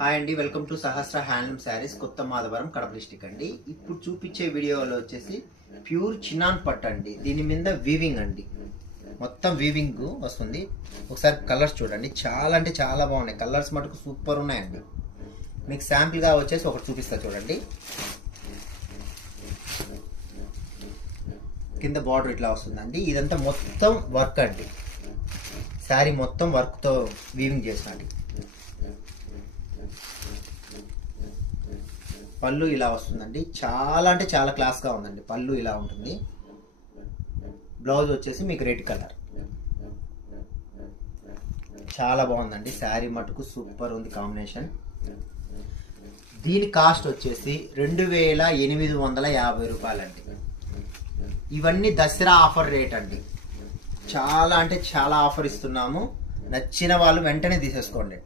Hi అండి, welcome to Sahasra handloom saris, కొత్త Madhavaram, Kadapa district అండి. ఇప్పుడు చూపించే వీడియోలో వచ్చేసి ప్యూర్ చినాన్ పట్టు అండి. దీని మీద వీవింగ్ అండి, మొత్తం వీవింగ్ వస్తుంది. ఒకసారి కలర్స్ చూడండి, చాలా అంటే చాలా బాగున్నాయి. కలర్స్ మటుకు సూపర్ ఉన్నాయండి. మీకు శాంపిల్గా వచ్చేసి ఒకటి చూపిస్తా చూడండి. కింద బార్డర్ ఇట్లా వస్తుందండి. ఇదంతా మొత్తం వర్క్ అండి, శారీ మొత్తం వర్క్తో వీవింగ్ చేసినది. పళ్ళు ఇలా వస్తుందండి, చాలా అంటే చాలా క్లాస్గా ఉందండి. పళ్ళు ఇలా ఉంటుంది. బ్లౌజ్ వచ్చేసి మీకు రెడ్ కలర్, చాలా బాగుందండి. శారీ మటుకు సూపర్ ఉంది కాంబినేషన్. దీని కాస్ట్ వచ్చేసి 2850 రూపాయలండి. ఇవన్నీ దసరా ఆఫర్ రేట్ అండి. చాలా అంటే చాలా ఆఫర్ ఇస్తున్నాము. నచ్చిన వాళ్ళు వెంటనే తీసేసుకోండి.